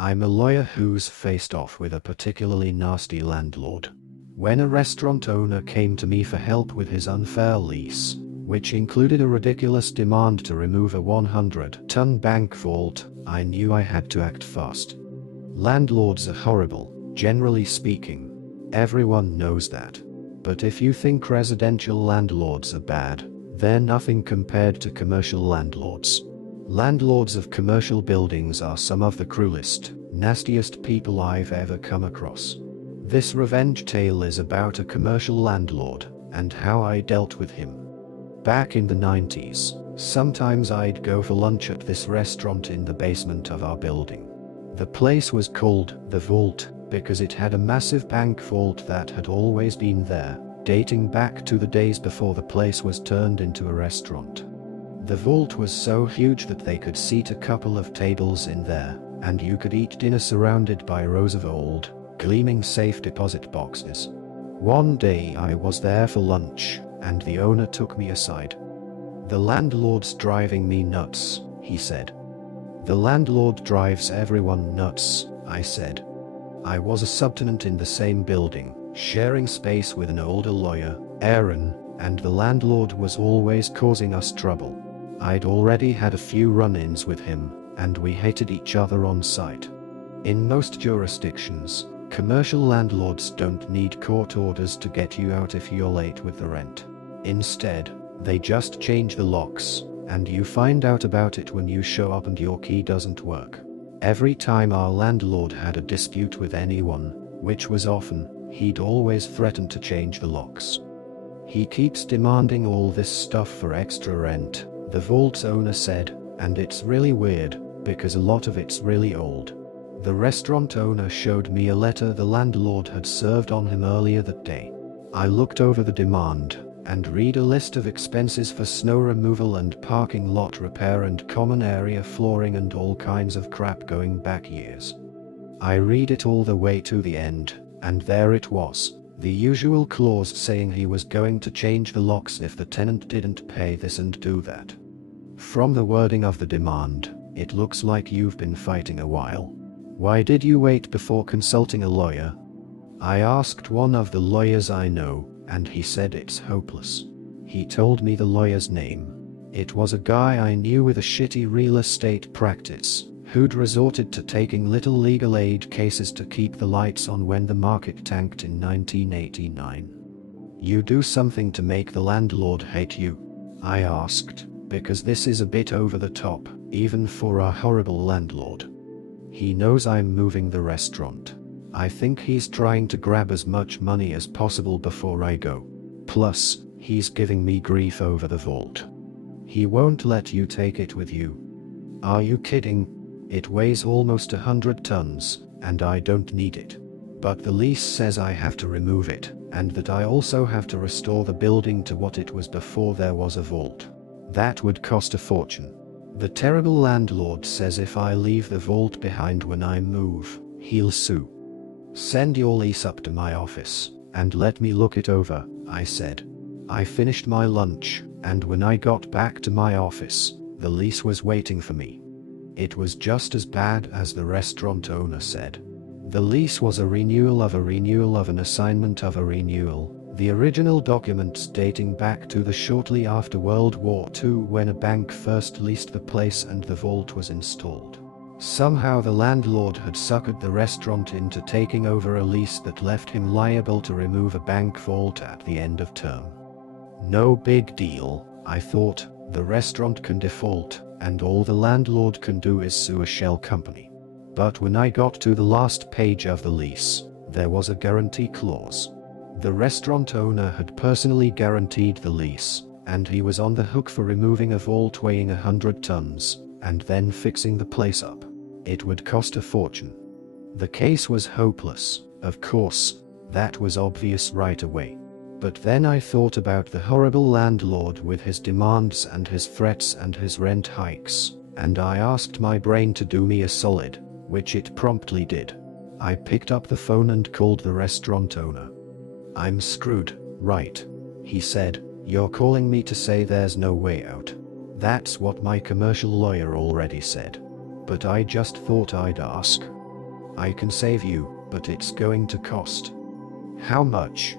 I'm a lawyer who's faced off with a particularly nasty landlord. When a restaurant owner came to me for help with his unfair lease, which included a ridiculous demand to remove a 100-ton bank vault, I knew I had to act fast. Landlords are horrible, generally speaking. Everyone knows that. But if you think residential landlords are bad, they're nothing compared to commercial landlords. Landlords of commercial buildings are some of the cruelest, nastiest people I've ever come across. This revenge tale is about a commercial landlord, and how I dealt with him. Back in the 90s, sometimes I'd go for lunch at this restaurant in the basement of our building. The place was called The Vault, because it had a massive bank vault that had always been there, dating back to the days before the place was turned into a restaurant. The vault was so huge that they could seat a couple of tables in there, and you could eat dinner surrounded by rows of old, gleaming safe deposit boxes. One day I was there for lunch, and the owner took me aside. "The landlord's driving me nuts," he said. "The landlord drives everyone nuts," I said. I was a subtenant in the same building, sharing space with an older lawyer, Aaron, and the landlord was always causing us trouble. I'd already had a few run-ins with him, and we hated each other on site. In most jurisdictions, commercial landlords don't need court orders to get you out if you're late with the rent. Instead, they just change the locks, and you find out about it when you show up and your key doesn't work. Every time our landlord had a dispute with anyone, which was often, he'd always threaten to change the locks. "He keeps demanding all this stuff for extra rent," the vault's owner said, "and it's really weird, because a lot of it's really old." The restaurant owner showed me a letter the landlord had served on him earlier that day. I looked over the demand, and read a list of expenses for snow removal and parking lot repair and common area flooring and all kinds of crap going back years. I read it all the way to the end, and there it was, the usual clause saying he was going to change the locks if the tenant didn't pay this and do that. From the wording of the demand, it looks like you've been fighting a while. Why did you wait before consulting a lawyer? I asked one of the lawyers I know, and he said it's hopeless. He told me the lawyer's name. It was a guy I knew with a shitty real estate practice, who'd resorted to taking little legal aid cases to keep the lights on when the market tanked in 1989. "You do something to make the landlord hate you?" I asked, because this is a bit over the top, even for a horrible landlord. "He knows I'm moving the restaurant. I think he's trying to grab as much money as possible before I go. Plus, he's giving me grief over the vault. He won't let you take it with you." "Are you kidding? It weighs almost 100 tons, and I don't need it. But the lease says I have to remove it, and that I also have to restore the building to what it was before there was a vault. That would cost a fortune. The terrible landlord says if I leave the vault behind when I move, he'll sue." "Send your lease up to my office, and let me look it over," I said. I finished my lunch, and when I got back to my office, the lease was waiting for me. It was just as bad as the restaurant owner said. The lease was a renewal of a renewal of an assignment of a renewal, the original documents dating back to the shortly after World War II when a bank first leased the place and the vault was installed. Somehow the landlord had suckered the restaurant into taking over a lease that left him liable to remove a bank vault at the end of term. No big deal, I thought, the restaurant can default, and all the landlord can do is sue a shell company. But when I got to the last page of the lease, there was a guarantee clause. The restaurant owner had personally guaranteed the lease, and he was on the hook for removing a vault weighing 100 tons, and then fixing the place up. It would cost a fortune. The case was hopeless, of course, that was obvious right away. But then I thought about the horrible landlord with his demands and his threats and his rent hikes, and I asked my brain to do me a solid, which it promptly did. I picked up the phone and called the restaurant owner. "I'm screwed, right?" he said. "You're calling me to say there's no way out." That's what my commercial lawyer already said. But I just thought I'd ask. I can save you, but it's going to cost. How much?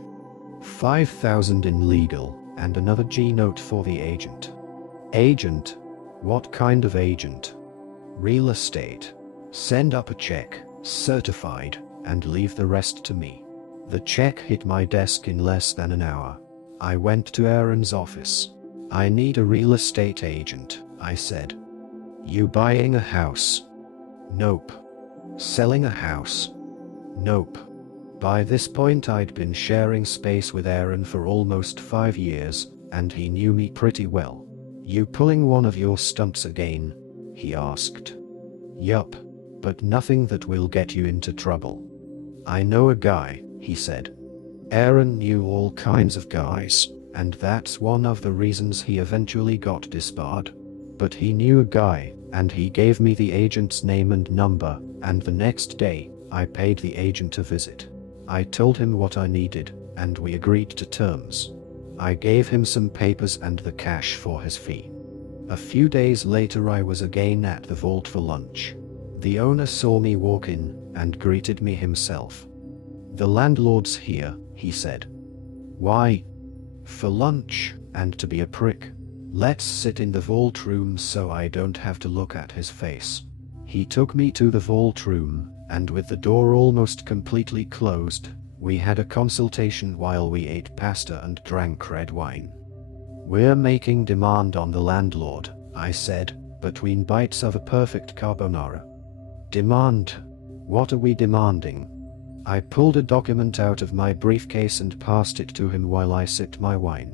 5,000 in legal, and another G note for the agent. Agent? What kind of agent? Real estate. Send up a check, certified, and leave the rest to me. The check hit my desk in less than an hour. I went to Aaron's office. I need a real estate agent, I said. You buying a house? Nope. Selling a house? Nope. By this point I'd been sharing space with Aaron for almost 5 years, and he knew me pretty well. You pulling one of your stunts again? He asked. Yup, but nothing that will get you into trouble. I know a guy, he said. Aaron knew all kinds of guys, and that's one of the reasons he eventually got disbarred. But he knew a guy, and he gave me the agent's name and number, and the next day, I paid the agent a visit. I told him what I needed, and we agreed to terms. I gave him some papers and the cash for his fee. A few days later I was again at the vault for lunch. The owner saw me walk in, and greeted me himself. The landlord's here, he said. Why? For lunch, and to be a prick. Let's sit in the vault room so I don't have to look at his face. He took me to the vault room, and with the door almost completely closed, we had a consultation while we ate pasta and drank red wine. We're making demand on the landlord, I said, between bites of a perfect carbonara. Demand? What are we demanding? I pulled a document out of my briefcase and passed it to him while I sipped my wine.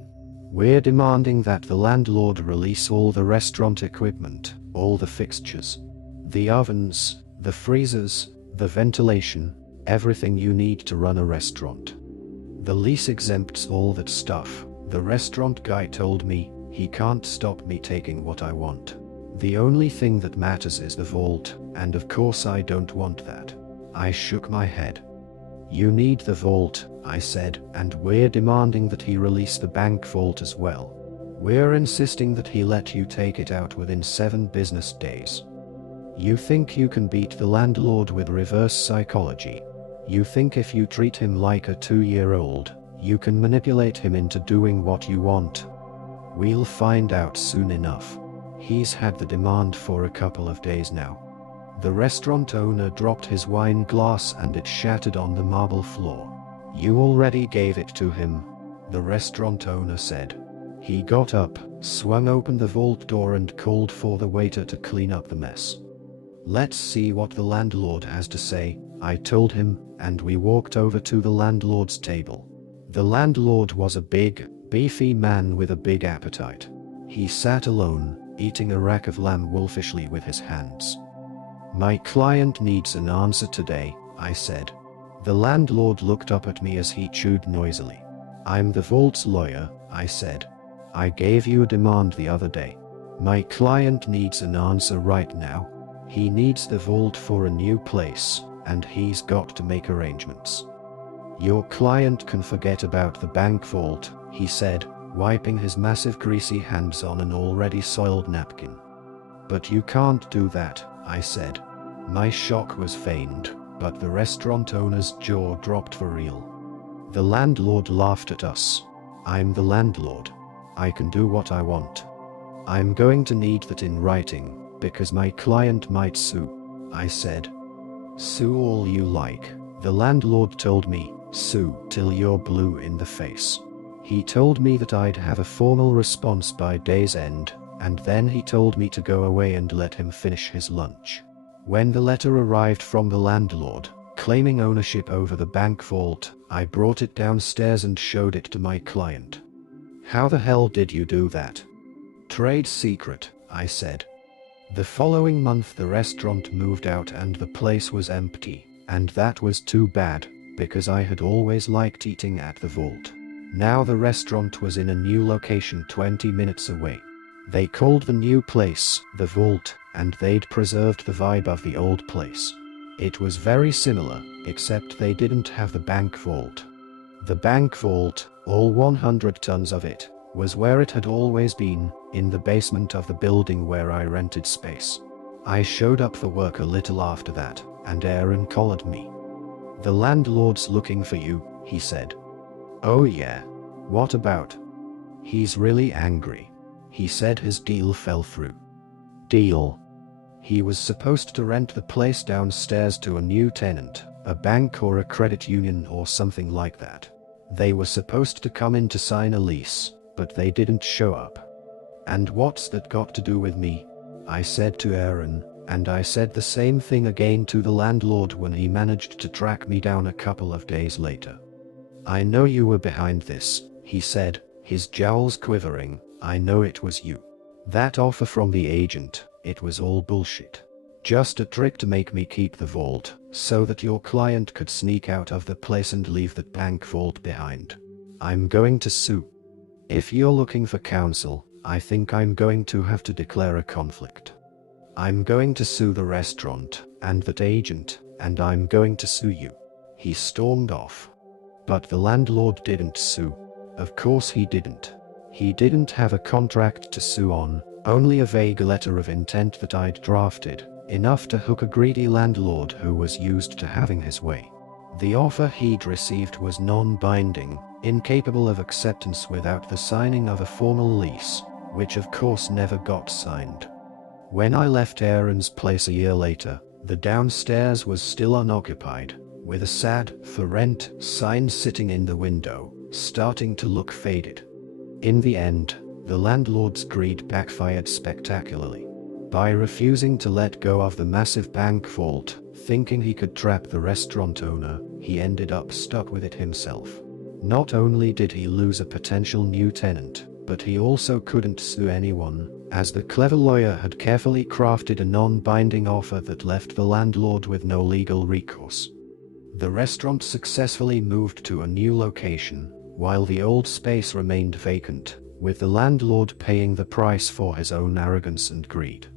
We're demanding that the landlord release all the restaurant equipment, all the fixtures. The ovens, the freezers, the ventilation, everything you need to run a restaurant. The lease exempts all that stuff. The restaurant guy told me, he can't stop me taking what I want. The only thing that matters is the vault, and of course I don't want that. I shook my head. You need the vault, I said, and we're demanding that he release the bank vault as well. We're insisting that he let you take it out within 7 business days. You think you can beat the landlord with reverse psychology? You think if you treat him like a 2-year-old, you can manipulate him into doing what you want? We'll find out soon enough. He's had the demand for a couple of days now. The restaurant owner dropped his wine glass and it shattered on the marble floor. You already gave it to him, the restaurant owner said. He got up, swung open the vault door and called for the waiter to clean up the mess. Let's see what the landlord has to say, I told him, and we walked over to the landlord's table. The landlord was a big, beefy man with a big appetite. He sat alone, eating a rack of lamb wolfishly with his hands. My client needs an answer today, I said. The landlord looked up at me as he chewed noisily. I'm the vault's lawyer, I said. I gave you a demand the other day. My client needs an answer right now. He needs the vault for a new place, and he's got to make arrangements. Your client can forget about the bank vault, he said, wiping his massive greasy hands on an already soiled napkin. But you can't do that, I said. My shock was feigned, but the restaurant owner's jaw dropped for real. The landlord laughed at us. I'm the landlord. I can do what I want. I'm going to need that in writing, because my client might sue, I said. Sue all you like, the landlord told me, sue till you're blue in the face. He told me that I'd have a formal response by day's end, and then he told me to go away and let him finish his lunch. When the letter arrived from the landlord, claiming ownership over the bank vault, I brought it downstairs and showed it to my client. How the hell did you do that? Trade secret, I said. The following month the restaurant moved out and the place was empty, and that was too bad, because I had always liked eating at the vault. Now the restaurant was in a new location 20 minutes away. They called the new place the Vault, and they'd preserved the vibe of the old place. It was very similar, except they didn't have the bank vault. The bank vault, all 100 tons of it, was where it had always been, in the basement of the building where I rented space. I showed up for work a little after that, and Aaron collared me. "The landlord's looking for you," he said. "Oh yeah? What about?" "He's really angry. He said his deal fell through." "Deal?" "He was supposed to rent the place downstairs to a new tenant, a bank or a credit union or something like that. They were supposed to come in to sign a lease, but they didn't show up." "And what's that got to do with me?" I said to Aaron, and I said the same thing again to the landlord when he managed to track me down a couple of days later. "I know you were behind this," he said, his jowls quivering. "I know it was you. That offer from the agent, it was all bullshit. Just a trick to make me keep the vault, so that your client could sneak out of the place and leave the bank vault behind. I'm going to sue. If you're looking for counsel, I think I'm going to have to declare a conflict. I'm going to sue the restaurant, and that agent, and I'm going to sue you." He stormed off. But the landlord didn't sue. Of course he didn't. He didn't have a contract to sue on, only a vague letter of intent that I'd drafted, enough to hook a greedy landlord who was used to having his way. The offer he'd received was non-binding, incapable of acceptance without the signing of a formal lease, which of course never got signed. When I left Aaron's place a year later, the downstairs was still unoccupied, with a sad "For rent" sign sitting in the window, starting to look faded. In the end, the landlord's greed backfired spectacularly. By refusing to let go of the massive bank vault, thinking he could trap the restaurant owner, he ended up stuck with it himself. Not only did he lose a potential new tenant, but he also couldn't sue anyone, as the clever lawyer had carefully crafted a non-binding offer that left the landlord with no legal recourse. The restaurant successfully moved to a new location, while the old space remained vacant, with the landlord paying the price for his own arrogance and greed.